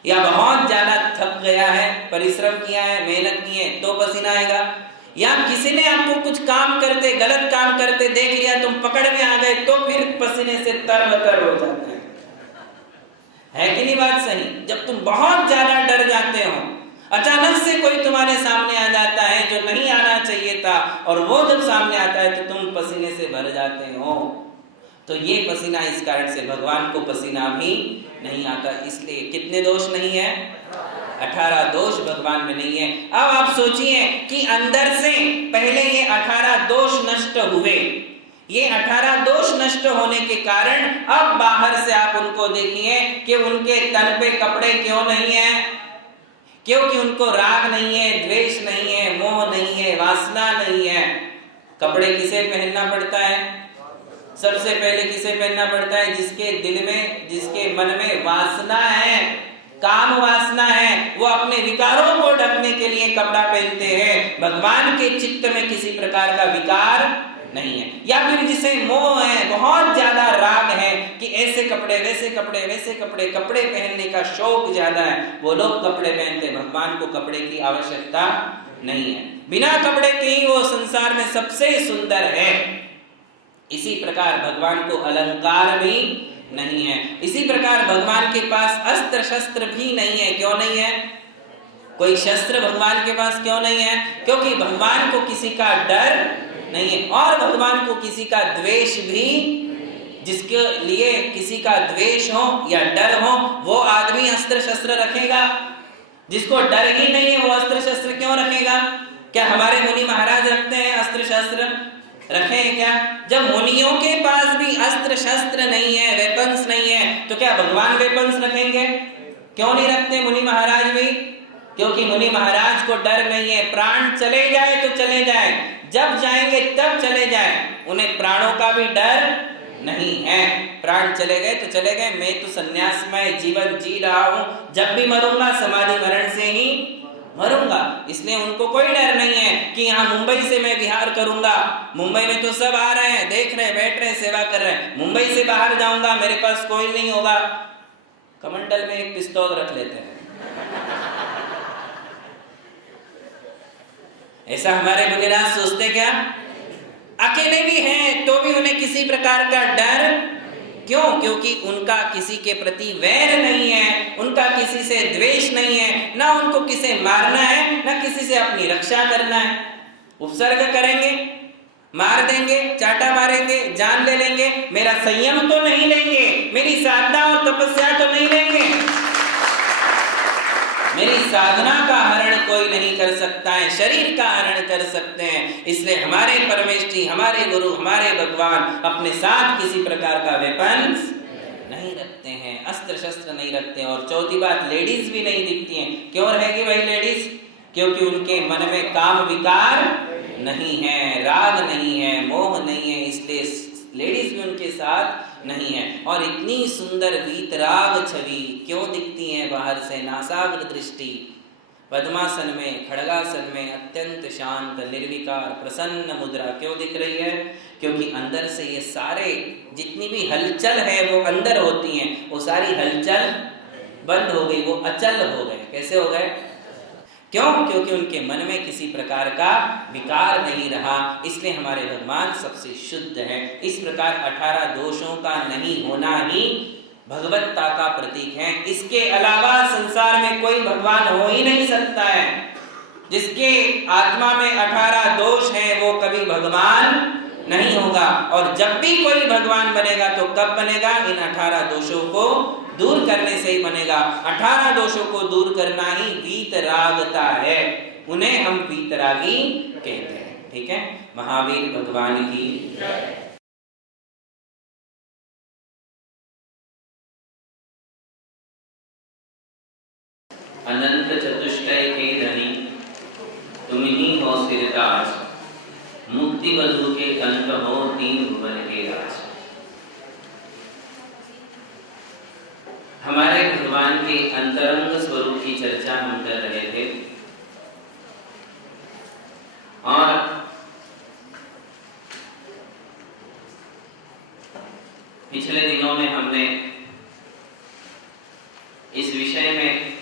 या बहुत ज्यादा थक गया है, परिश्रम किया है, मेहनत की है तो पसीना आएगा। या किसी ने आपको कुछ काम करते, गलत काम करते देख लिया, तुम पकड़ में आ गए तो फिर पसीने से तरबतर हो जाते हैं। है कि नहीं बात सही? जब तुम बहुत ज्यादा डर जाते हो, अचानक से कोई तुम्हारे सामने आ जाता है जो नहीं आना चाहिए था, और वो जब सामने आता है तो तुम पसीने से भर जाते हो। तो ये पसीना, इस कारण से भगवान को पसीना भी नहीं आता। इसलिए कितने दोष नहीं है? 18 दोष भगवान में नहीं है। अब आप सोचिए कि अंदर से पहले ये 18 दोष नष्ट हुए, ये 18 दोष नष्ट होने के कारण अब बाहर से आप उनको देखिए कि उनके तन पे कपड़े क्यों नहीं है? क्योंकि उनको राग नहीं है, द्वेष नहीं है, मोह नहीं है, वासना नहीं है। कपड़े किसे पहनना पड़ता है? सबसे पहले किसे पहनना पड़ता है? जिसके दिल में, जिसके मन में वासना है, काम वासना है, वो अपने विकारों को ढकने के लिए कपड़ा पहनते हैं। भगवान के चित्त में किसी प्रकार का विकार नहीं है। या फिर जिसे मोह है, बहुत ज्यादा राग है कि ऐसे कपड़े, वैसे कपड़े, वैसे कपड़े, कपड़े पहनने का शौक ज्यादा है, वो लोग कपड़े पहनते। भगवान को कपड़े की आवश्यकता नहीं है। बिना कपड़े के ही वो संसार में सबसे सुंदर है। इसी प्रकार भगवान को अलंकार भी नहीं है। इसी प्रकार भगवान के पास अस्त्र शस्त्र भी नहीं है। क्यों नहीं है? कोई शस्त्र भगवान के पास क्यों नहीं है? क्योंकि भगवान को किसी का डर नहीं है, और भगवान को किसी का द्वेष भी, जिसके लिए किसी का द्वेष हो या डर हो वो आदमी अस्त्र शस्त्र रखेगा। जिसको डर ही नहीं है वो अस्त्र शस्त्र क्यों रखेगा? क्या हमारे मुनि महाराज रखते हैं अस्त्र शस्त्र? रखे हैं क्या? जब मुनियों के पास भी अस्त्र शस्त्र नहीं है, वेपन्स नहीं है, तो क्या भगवान वेपन्स रखेंगे? क्यों नहीं रखते मुनि महाराज भी? क्योंकि मुनि महाराज को डर नहीं है। प्राण चले जाए तो चले जाए, जब जाएंगे तब चले जाए, उन्हें प्राणों का भी डर नहीं है। प्राण चले गए तो चले गए, मैं तो संन्यासमय जीवन जी रहा हूं, जब भी मरूंगा समाधि मरण से ही मरूंगा। इसलिए उनको कोई डर नहीं है कि यहाँ मुंबई से मैं विहार करूंगा, मुंबई में तो सब आ रहे हैं, देख रहे हैं, बैठ रहे हैं, सेवा कर रहे हैं, मुंबई से बाहर जाऊंगा, मेरे पास कोई नहीं होगा, कमंडल में एक पिस्तौल रख लेते हैं। ऐसा हमारे मुनिराज सोचते क्या? अकेले भी हैं तो भी उन्हें किसी प्रकार का डर क्यों? क्योंकि उनका किसी के प्रति वैर नहीं है, उनका किसी से द्वेष नहीं है, ना उनको किसे मारना है, ना किसी से अपनी रक्षा करना है। उपसर्ग करेंगे, मार देंगे, चाटा मारेंगे, जान ले लेंगे, मेरा संयम तो नहीं लेंगे, मेरी साधना और तपस्या तो नहीं लेंगे, मेरी साधना का हरण कोई नहीं कर सकता है, शरीर का हरण कर सकते हैं। इसलिए हमारे परमेष्ठी, हमारे गुरु, हमारे भगवान अपने साथ किसी प्रकार का वेपन नहीं रखते हैं, अस्त्र शस्त्र नहीं रखते हैं। और चौथी बात, लेडीज भी नहीं दिखती हैं। क्यों रहेगी भाई लेडीज? क्योंकि उनके मन में काम विकार नहीं है, राग नहीं है, मोह नहीं है, इसलिए लेडीज भी उनके साथ नहीं है। और इतनी सुंदर वीतराग छवि क्यों दिखती है बाहर से? नासाग्र दृष्टि, पद्मासन में, खड़गासन में अत्यंत शांत, निर्विकार, प्रसन्न मुद्रा क्यों दिख रही है? क्योंकि अंदर से ये सारे जितनी भी हलचल है वो अंदर होती हैं, वो सारी हलचल बंद हो गई, वो अचल हो गए। कैसे हो गए? क्यों? क्योंकि उनके मन में किसी प्रकार का विकार नहीं रहा। इसलिए हमारे भगवान सबसे शुद्ध है। इस प्रकार 18 दोषों का नहीं होना ही भगवत्ता का प्रतीक है। इसके अलावा संसार में कोई भगवान हो ही नहीं सकता है। जिसके आत्मा में 18 दोष हैं वो कभी भगवान नहीं होगा। और जब भी कोई भगवान बनेगा तो कब बनेगा? इन 18 दोषों को दूर करने से ही बनेगा। 18 दोषों को दूर करना ही वीतरागता है, उन्हें हम वीतरागी कहते हैं। ठीक है, महावीर भगवान की अनंत चतुष्टय के धनी तुम ही हो सिरताज, मुक्ति बधु के कंठ हो तीन भुवन के राज। हमारे भगवान के अंतरंग स्वरूप की चर्चा हम कर रहे थे और पिछले दिनों में हमने इस विषय में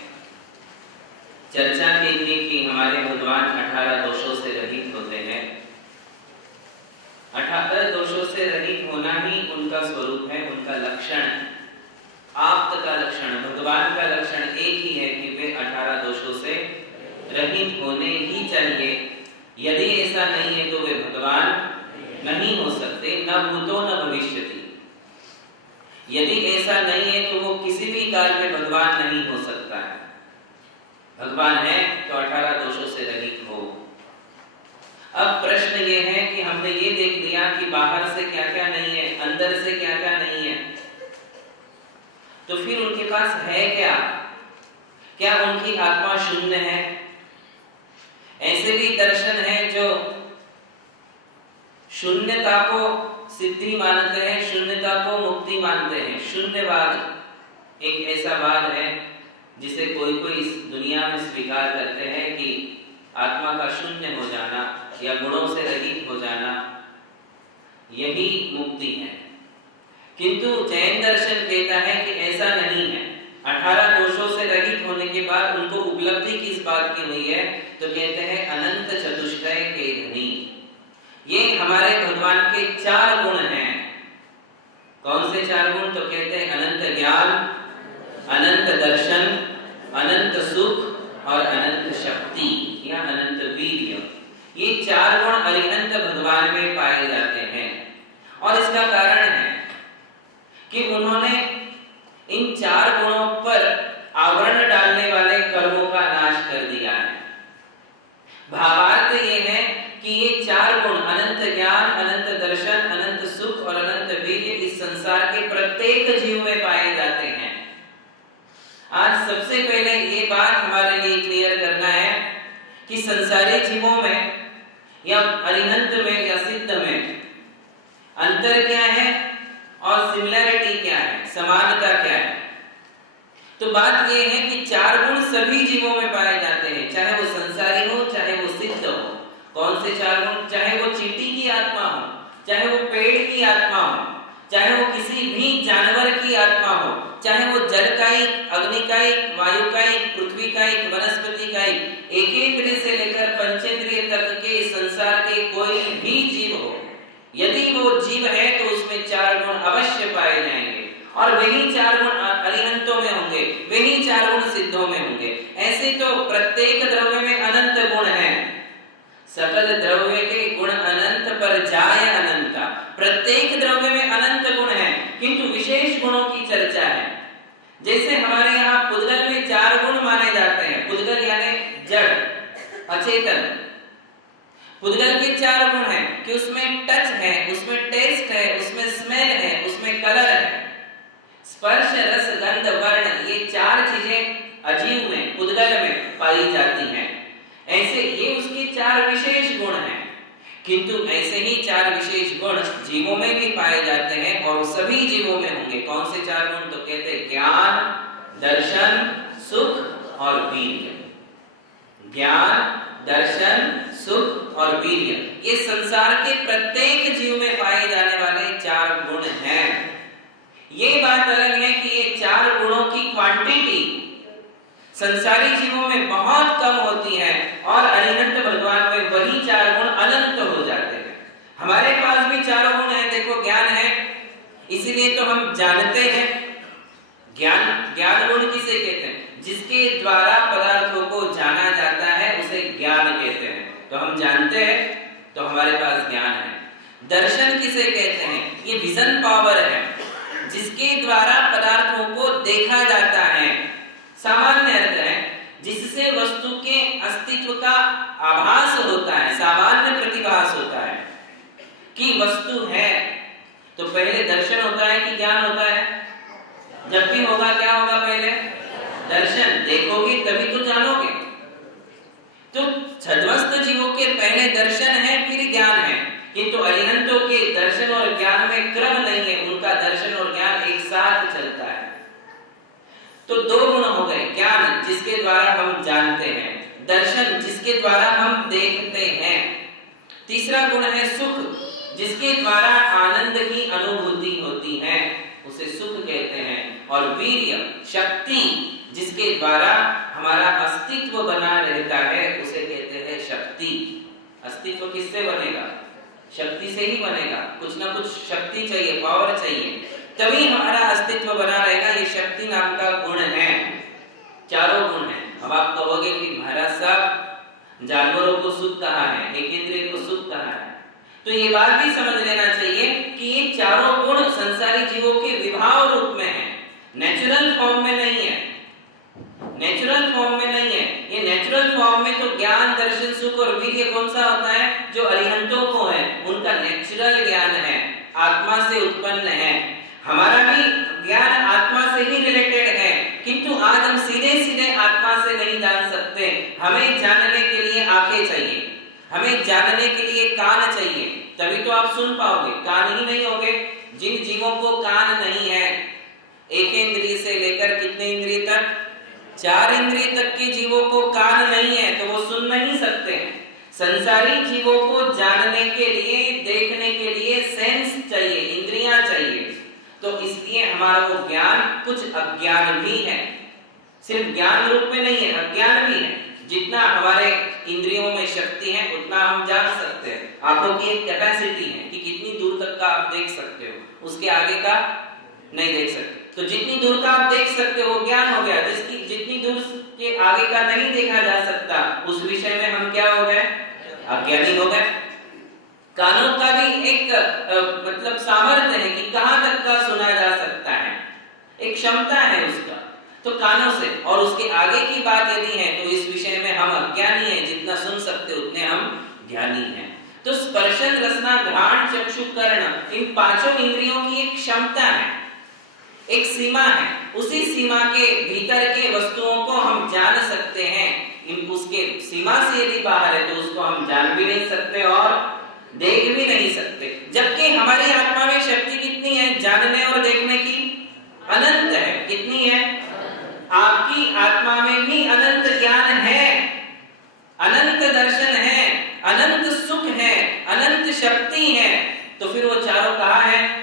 चर्चा की थी कि हमारे भगवान 18 दोषों से रहित होते हैं। 18 दोषों से रहित होना ही उनका स्वरूप है, उनका लक्षण, आप्त का लक्षण, भगवान का लक्षण एक ही है कि वे 18 दोषों से रहित होने ही चाहिए। यदि ऐसा नहीं है तो वे भगवान नहीं हो सकते, न भूतो न भविष्यति। यदि ऐसा नहीं है तो वो किसी भी काल में भगवान नहीं हो सकता है। भगवान है तो 18 दोषों से रहित हो। अब प्रश्न ये है कि हमने ये देख लिया कि बाहर से क्या क्या नहीं है, अंदर से क्या क्या नहीं है, तो फिर उनके पास है क्या? क्या उनकी आत्मा शून्य है? ऐसे भी दर्शन है जो शून्यता को सिद्धि मानते हैं, शून्यता को मुक्ति मानते हैं। शून्यवाद एक ऐसा वाद है जिसे कोई कोई इस दुनिया में स्वीकार करते हैं कि आत्मा का शून्य हो जाना या गुणों से रहित हो जाना यही मुक्ति है। किंतु जैन दर्शन कहता है कि ऐसा नहीं है। 18 दोषों से रहित होने के बाद उनको उपलब्धि किस बात की हुई है? तो कहते हैं अनंत चतुष्टय के धनी। ये हमारे भगवान के 4 गुण हैं। कौन से 4 गुण? तो कहते हैं अनंत ज्ञान, अनंत दर्शन, अनंत सुख और अनंत शक्ति या अनंत वीर्य। ये 4 गुण अरिहंत भगवान में पाए जाते हैं। और इसका कारण है कि उन्होंने इन 4 गुणों पर आवरण डालने वाले कर्मों का नाश कर दिया है। भावार्थ ये है कि ये 4 गुण अनंत ज्ञान, अनंत दर्शन, अनंत सुख और अनंत वीर्य इस संसार के प्रत्येक जीव में पाए जाते हैं। आज सबसे पहले ये बात हमारे लिए क्लियर करना है कि संसारी जीवों में या अरिहंत में या सिद्ध में अंतर क्या है और सिमिलैरिटी क्या है, समानता क्या है? तो बात यह है कि चार गुण सभी जीवों में पाए जाते हैं, चाहे वो संसारी हो चाहे वो सिद्ध हो। कौन से चार गुण? चाहे वो चींटी की आत्मा हो, चाहे वो पेड़ की आत्मा हो, चाहे वो किसी भी जानवर की आत्मा हो, चाहे वो जल का एक, अग्नि का एक, वायु का एक, पृथ्वी का एक, वनस्पति का एक, एकेंद्रिय से लेकर पंचेंद्रिय तक के संसार के कोई भी जीव हो, यदि वो जीव है तो उसमें चार गुण अवश्य पाए जाएंगे और वही चार गुण अरिहंतों में होंगे, वही चार गुण सिद्धों में होंगे। ऐसे तो प्रत्येक द्रव्य में अनंत गुण हैं, सकल द्रव्य के गुण अनंत पर जाय अनंता। प्रत्येक द्रव्य में अनंत गुण हैं, किंतु विशेष गुणों की चर्चा है। जैसे हमारे यहाँ पुद्गल में चार गुण माने जाते हैं। पुद्गल यानी जड़, अचेतन। पुद्गल के चार गुण हैं कि उसमें टच है, उसमें टेस्ट है, उसमें स्मेल है, उसमें कलर है, स्पर्श, रस, गंध, वर्ण, ये चार चीजें अजीव में, पुद्गल में पाई जाती हैं। ऐसे ये उसके चार विशेष गुण हैं, किंतु ऐसे ही चार विशेष गुण जीवों में भी पाए जाते हैं और सभी जीवों में होंगे। कौन से चार गुण? तो कहते हैं ज्ञान, दर्शन, सुख और वीर्य। ज्ञान, दर्शन, सुख और वीर्य, ये संसार के प्रत्येक जीव में पाए जाने वाले चार गुण हैं। ये बात अलग है कि ये चार गुणों की क्वांटिटी संसारी जीवों में बहुत कम होती है और अरिहंत भगवान में वही चार गुण अनंत हो जाते हैं। हमारे पास भी चारों गुण हैं। देखो, ज्ञान है, इसीलिए तो हम जानते हैं। ज्ञान गुण किसे कहते हैं? जिसके द्वारा पदार्थों को जाना जाता है उसे ज्ञान कहते हैं। तो हम जानते हैं तो हमारे पास ज्ञान है। दर्शन किसे कहते हैं? ये विजन पावर है, जिसके द्वारा पदार्थों को देखा जाता है। सामान्य अर्थ है जिससे वस्तु के अस्तित्व का आभास होता है, सामान्य प्रतिभास होता है कि वस्तु है। तो पहले दर्शन होता है कि ज्ञान होता है? जब भी होगा क्या होगा? पहले दर्शन। देखोगे तभी तो जानोगे। तो छद्मस्त जीवों के पहले दर्शन है, फिर ज्ञान है, किंतु अरिहंतों के दर्शन और ज्ञान में क्रम नहीं है, उनका दर्शन और ज्ञान एक साथ चलता है। तो दो गुण हो गए, ज्ञान जिसके द्वारा हम जानते हैं, दर्शन जिसके द्वारा हम देखते हैं। तीसरा गुण है सुख, जिसके द्वारा आनंद की अनुभूति होती है, उसे सुख कहते हैं। और वीर्य, शक्ति, जिसके द्वारा हमारा अस्तित्व बना रहता है, उसे कहते हैं शक्ति। अस्तित्व किससे बनेगा? शक्ति से ही बनेगा। कुछ ना कुछ शक्ति चाहिए, पावर चाहिए, तभी हमारा अस्तित्व बना रहेगा। ये शक्ति नाम का गुण है। चारों गुण हैं। अब आप कहोगे कि महाराज साहब जानवरों को सुख कहा है, एक इंद्रिय को सुख कहा है, तो ये बात भी समझ लेना चाहिए कि ये चारों गुण संसारी जीवों के विभाव रूप में है, नेचुरल फॉर्म में नहीं है। नेचुरल फॉर्म में नहीं है। ये नेचुरल फॉर्म में तो ज्ञान, दर्शन, सुख और वीर्य कौन सा होता है? जो अरिहंतों को है, उनका नेचुरल ज्ञान है, आत्मा से उत्पन्न है। हमारा भी ज्ञान आत्मा से ही रिलेटेड है, किंतु आज हम सीधे सीधे आत्मा से नहीं जान सकते। हमें जानने के लिए आंखें चाहिए, हमें जानने के लिए कान चाहिए, तभी तो आप सुन पाओगे। कान ही नहीं होगे, जिन जीवों को कान नहीं है, एक इंद्रिय से लेकर कितने इंद्रिय तक? 4 इंद्रिय तक के जीवों को कान नहीं है, तो वो सुन नहीं सकते। संसारी जीवों को जानने के लिए, देखने के लिए सेंस चाहिए, इंद्रियां चाहिए। तो इसलिए हमारा वो ज्ञान कुछ अज्ञान भी है, सिर्फ ज्ञान रूप में नहीं है, अज्ञान भी है। जितना हमारे इंद्रियों में शक्ति है उतना हम जान सकते हैं। आंखों की एक कैपेसिटी है कि कितनी दूर तक का आप देख सकते हो, उसके आगे का नहीं देख सकते। तो जितनी दूर का आप देख सकते हो वो ज्ञान हो गया। जितनी दूर के आगे का नहीं देखा जा सकता, उस विषय में हम क्या हो गए? अज्ञानी हो गए। कानों का भी एक मतलब सामर्थ्य है कि कहां तक का सुना जा सकता है, एक क्षमता है उसका, तो कानों से। और उसके आगे की बात यदि है तो इस विषय में हम अज्ञानी हैं, जितना सुन सकते उतने हम ज्ञानी हैं। तो स्पर्शन, रसना, घ्राण, चक्षु, कर्ण, इन पांचों इंद्रियों की एक क्षमता है, एक सीमा है। उसी सीमा के भीतर के वस्तुओं को हम जान सकते हैं। उसके सीमा से यदि बाहर है तो उसको हम जान भी नहीं सकते और देख भी नहीं सकते। जबकि हमारी आत्मा में शक्ति कितनी है? जानने और देखने की अनंत है। कितनी है? आपकी आत्मा में भी अनंत ज्ञान है, अनंत दर्शन है, अनंत सुख है, अनंत शक्ति है। तो फिर वो चारों कहाँ है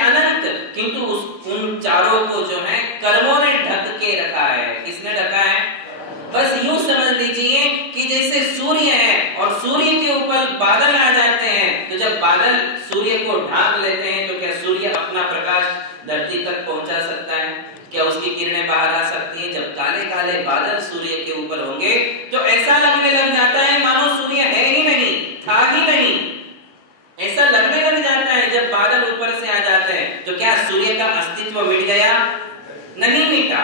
अनंत, किंतु उन चारों को जो है कर्मों ने ढक के रखा है। किसने ढका है? बस यूं समझ लीजिए कि जैसे सूर्य है और सूर्य के ऊपर बादल आ जाते हैं, तो जब बादल सूर्य को ढांक लेते हैं तो क्या सूर्य अपना प्रकाश धरती तक पहुंचा सकता है? क्या उसकी किरणें बाहर आ सकती हैं? जब काले काले बादल सूर्य के ऊपर होंगे तो ऐसा लगने लग जाता है मानो सूर्य है ही नहीं, था ही नहीं, ऐसा लगने लग जाता है। जब बादल ऊपर से आ जाते हैं तो क्या सूर्य का अस्तित्व मिट गया? नहीं मिटा।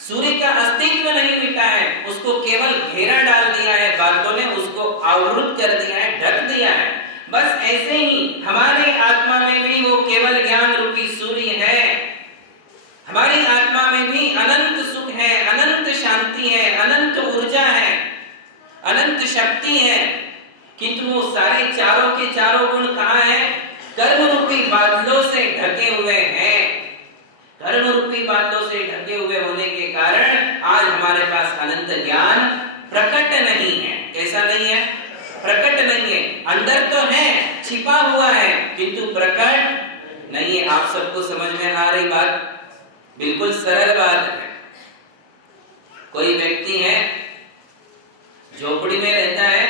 सूर्य का अस्तित्व नहीं मिटा है, उसको केवल घेरा डाल दिया है बादलों ने, उसको आवृत कर दिया है, ढक दिया है। बस ऐसे ही हमारे आत्मा में भी वो केवल ज्ञान रूपी सूर्य है। हमारी आत्मा में भी अनंत सुख है, अनंत शांति है, अनंत ऊर्जा है, अनंत शक्ति है, किंतु वो सारे चारों के चारों गुण कहाँ हैं? कर्म रूपी बादलों से ढके हुए हैं। कर्म रूपी बादलों से ढके हुए होने के कारण आज हमारे पास अनंत ज्ञान प्रकट नहीं है। कैसा नहीं है? प्रकट नहीं है। अंदर तो है, छिपा हुआ है, किंतु प्रकट नहीं है। आप सबको समझ में आ रही बात? बिल्कुल सरल बात है। कोई व्यक्ति है, झोपड़ी में रहता है,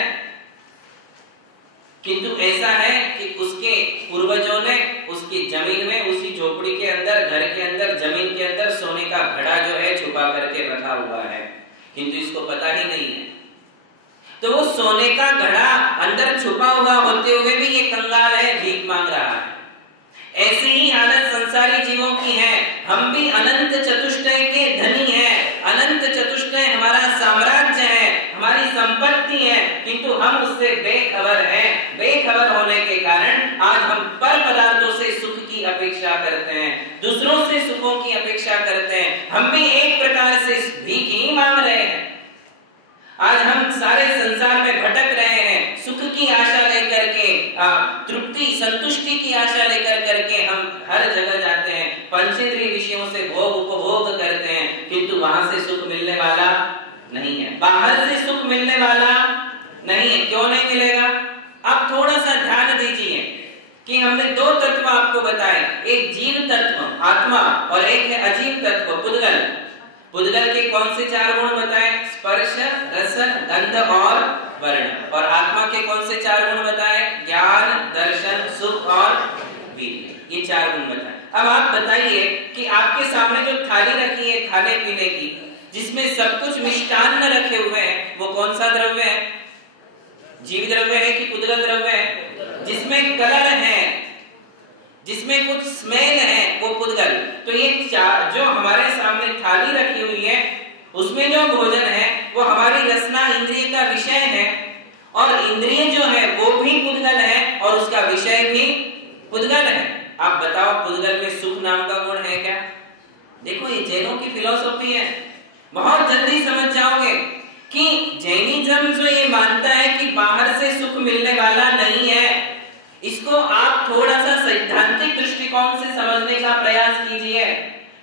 किंतु ऐसा है कि उसके पूर्वजों ने उसकी जमीन में, उसी झोपड़ी के अंदर, घर के अंदर, जमीन के अंदर सोने का घड़ा जो है छुपा करके रखा हुआ है, किंतु इसको पता ही नहीं है। तो वो सोने का घड़ा अंदर छुपा हुआ होते हुए भी ये कंगाल है, भीख मांग रहा है। ऐसी ही हालत संसारी जीवों की है। हम भी अनंत चतुष्टय के धनी हैं, अनंत चतुष्टय हमारा साम्राज्य है, हमारी संपत्ति है, किंतु हम उससे बेखबर हैं। बेखबर होने के कारण आज हम पर पदार्थों से सुख की अपेक्षा करते हैं, दूसरों से सुखों की अपेक्षा करते हैं। हम भी एक प्रकार से भीख ही मांग रहे हैं। आज हम सारे संसार में भटक रहे हैं, सुख की आशा लेकर के, तृप्ति संतुष्टि की आशा लेकर करके हम हर जगह जाते हैं, पंचेंद्रिय विषयों से भोग उपभोग करते हैं, किंतु वहां से सुख मिलने वाला नहीं है, बाहर से सुख मिलने वाला नहीं है। क्यों नहीं मिलेगा? आप थोड़ा सा ध्यान दीजिए कि हमने दो तत्व आपको बताए, एक जीव तत्व आत्मा और एक है अजीव तत्व पुद्गल। पुद्गल के कौन से चार गुण बताए? स्पर्श, रस, गंध और वर्ण। और आत्मा के कौन से चार गुण बताए? ज्ञान, दर्शन, सुख और वीर्य। ये चार गुण बताए। अब आप बताइए कि आपके सामने जो थाली रखी है खाने पीने की, जिसमें सब कुछ मिष्टान्न रखे हुए हैं, वो कौन सा द्रव्य है? जीव द्रव्य है कि पुद्गल द्रव्य है? जिसमें कलर है, जिसमें कुछ स्मेल है, वो पुद्गल। तो ये चार जो हमारे सामने थाली रखी हुई है, उसमें जो भोजन है वो हमारी रसना इंद्रिय का विषय है, और इंद्रिय जो है वो भी पुद्गल है और उसका विषय भी पुद्गल है। आप बताओ पुद्गल में सुख नाम का गुण है क्या? देखो ये जैनों की फिलॉसफी है, बहुत जल्दी समझ जाओगे कि जैनिज्म जो ये मानता है कि बाहर से सुख मिलने वाला नहीं है, इसको आप थोड़ा सा सैद्धांतिक दृष्टिकोण से समझने का प्रयास कीजिए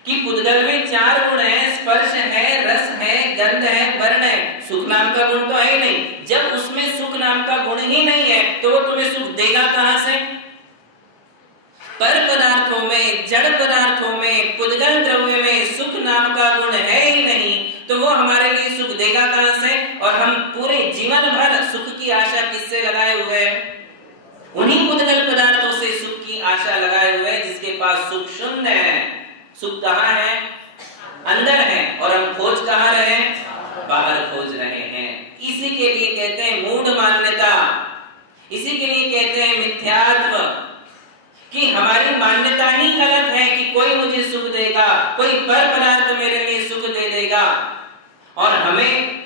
कि पुद्गल में चार गुण है, स्पर्श है, रस है, गंध है, वर्ण है। सुख नाम का गुण तो है ही नहीं। जब उसमें सुख नाम का गुण ही नहीं है तो वो तुम्हें सुख देगा कहां से? पर पदार्थों में, जड़ पदार्थों में, पुद्गल द्रव्य में सुख नाम का गुण है ही नहीं, तो वो हमारे लिए सुख देगा कहां से? और हम पूरे जीवन भर सुख की आशा किससे लगाए हुए हैं? उन्हीं पुद्गल पदार्थों से सुख की आशा लगाए हुए हैं, जिसके पास सुख शून्य है। सुख कहाँ है? अंदर है। और हम खोज कहाँ रहे हैं? बाहर खोज रहे हैं। इसी के लिए कहते हैं मूढ़ मान्यता, इसी के लिए कहते हैं मिथ्यात्व, कि हमारी मान्यता ही गलत है कि कोई मुझे सुख देगा, कोई पर पदार्थ मेरे लिए सुख दे देगा, और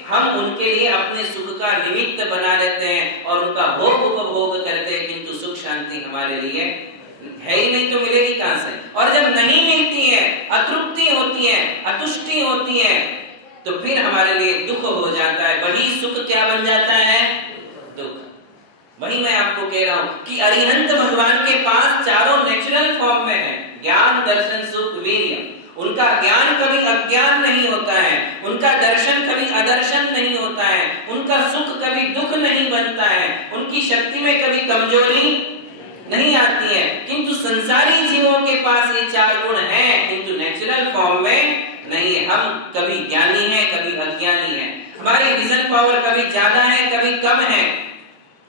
हम उनके लिए अपने सुख का निमित्त बना लेते हैं और उनका भोग उपभोग करते हैं, किंतु सुख शांति हमारे लिए है ही नहीं, तो मिलेगी कहां से? और जब नहीं मिलती है, अतृप्ति होती है, अतुष्टि होती है, तो फिर हमारे लिए दुख हो जाता है। वही सुख क्या बन जाता है? दुख। वही मैं आपको कह रहा हूं कि अरिहंत भगवान के पास चारों नेचुरल फॉर्म में है, ज्ञान दर्शन सुख वीर्य। उनका ज्ञान कभी अज्ञान नहीं होता है, उनका दर्शन कभी अदर्शन नहीं होता है, उनका सुख कभी दुख नहीं बनता है, उनकी शक्ति में कभी कमजोरी नहीं आती है। किंतु संसारी जीवों के पास ये चार गुण हैं, किंतु नेचुरल फॉर्म में नहीं है। हम कभी ज्ञानी हैं, कभी अज्ञानी हैं, हमारी विजन पावर कभी ज्यादा है, कभी कम है,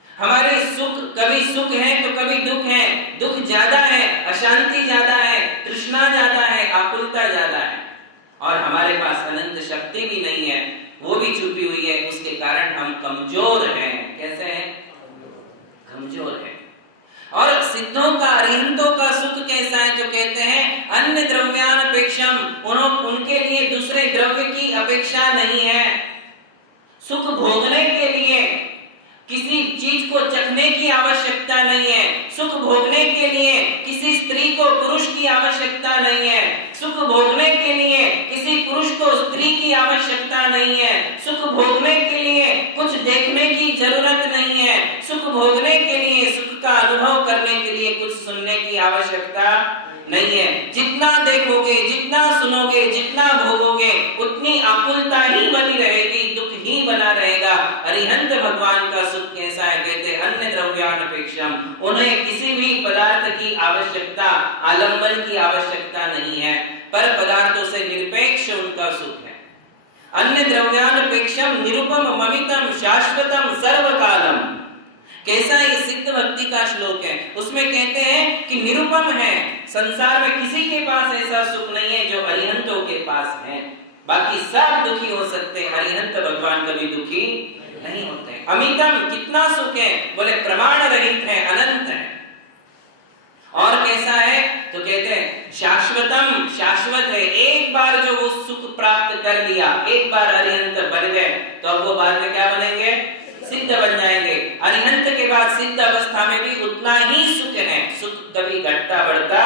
हमारे सुख कभी सुख है तो कभी दुख है, दुख ज्यादा है, अशांति ज्यादा है, तृष्णा ज्यादा है, आकुलता ज्यादा है, और हमारे पास अनंत शक्ति भी नहीं है, वो भी छुपी हुई है। उसके कारण हम कमजोर हैं। कैसे हैं? कमजोर हैं। और सिद्धों का, अरिहंतों का सुख कैसा है? जो कहते हैं अन्य द्रव्यानपेक्षम, उनके लिए दूसरे द्रव्य की अपेक्षा नहीं है। सुख भोगने के लिए किसी चीज को चखने की आवश्यकता नहीं है, सुख भोगने के लिए किसी स्त्री को पुरुष की आवश्यकता नहीं है, सुख भोगने के लिए किसी पुरुष को स्त्री की आवश्यकता नहीं है, सुख भोगने के लिए कुछ देखने की जरूरत नहीं है, सुख भोगने के लिए, सुख का अनुभव करने के लिए कुछ सुनने की आवश्यकता नहीं है। जितना देखोगे, जितना सुनोगे, जितना भोगोगे, उतनी आकुलता ही बनी रहेगी, दुख ही बना रहेगा। अरिहंत भगवान का सुख कैसा है? कहते अन्य द्रव्यानपेक्षम, उन्हें किसी भी पदार्थ की आवश्यकता, आलंबन की आवश्यकता नहीं है, पर पदार्थों से निरपेक्ष उनका सुख है। अन्य द्रव्यानपेक्षम निरुपम ममितम शाश्वतम सर्वकालम। कैसा ये सिद्ध भक्ति का श्लोक है? उसमें कहते हैं कि निरुपम है, संसार में किसी के पास ऐसा सुख नहीं है जो अरिहंतों के पास है। बाकी सब दुखी हो सकते हैं, अरिहंत भगवान कभी दुखी नहीं होते। अमितम, कितना सुख है? बोले प्रमाण रहित है, अनंत है। और कैसा है? तो कहते हैं शाश्वतम, शाश्वत है। एक बार जो वो सुख प्राप्त कर लिया, एक बार अरिहंत बन गए, तो अब वो बाद में क्या बनेंगे? सिद्ध बन जाएंगे। अरिहंत के बाद सिद्ध अवस्था में भी उतना ही सुख है, सुख कभी घटता बढ़ता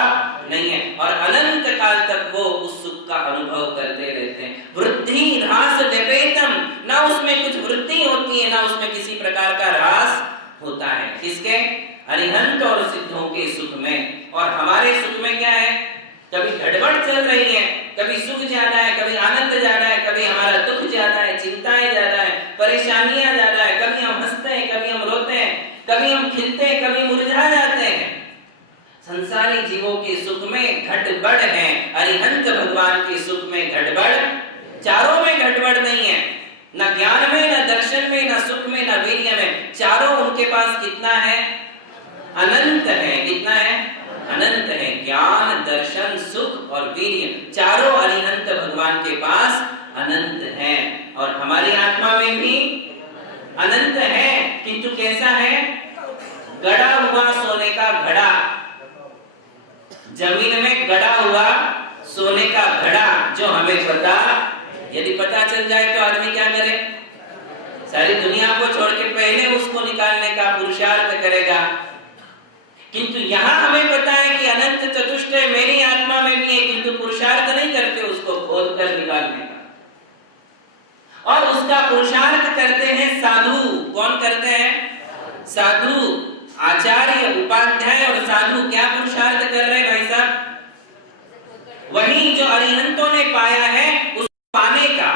नहीं है, और अनंत काल तक वो उस सुख का अनुभव करते रहते हैं। वृद्धि ह्रास व्यपेतम, ना उसमें कुछ वृद्धि होती है, ना उसमें किसी प्रकार का ह्रास होता है। किसके? अरिहंत और सिद्धों के सुख में। और हमारे सुख में क्या है? कभी गड़बड़ चल रही है, कभी सुख ज्यादा है, कभी आनंद ज्यादा है, कभी हमारा दुख ज्यादा है, चिंताएं ज्यादा है, परेशानियां ज्यादा है, कभी हम हंसते हैं, कभी हम रोते हैं, कभी हम खिलते हैं, कभी मुरझा जाते हैं। संसारी जीवों के सुख में घटबड़ है, अरिहंत भगवान के सुख में घटबड़, चारों में घटबड़ नहीं है, न ज्ञान में, न दर्शन में, न सुख में, न वीर्य में। चारों उनके पास कितना है? अनंत है। कितना है? अनंत है। ज्ञान, दर्शन, सुख और वीर्य, चारों अरिहंत भगवान के पास अनंत है। और हमारी आत्मा में भी अनंत है, किंतु कैसा है? गड़ा हुआ सोने का घड़ा, जमीन में गड़ा हुआ सोने का घड़ा, जो हमें पता, यदि पता चल जाए तो आदमी क्या करे? सारी दुनिया को छोड़ के पहले उसको निकालने का पुरुषार्थ करेगा। किंतु यहाँ हमें पता है कि अनंत चतुष्ट मेरी आत्मा में भी है, किंतु पुरुषार्थ नहीं करते उसको खोद कर निकालने का। और उसका पुरुषार्थ करते हैं साधु। कौन करते हैं? साधु, आचार्य, उपाध्याय और साधु। क्या पुरुषार्थ कर रहे हैं भाई साहब? वही जो अरिहंतों ने पाया है, उस पाने का।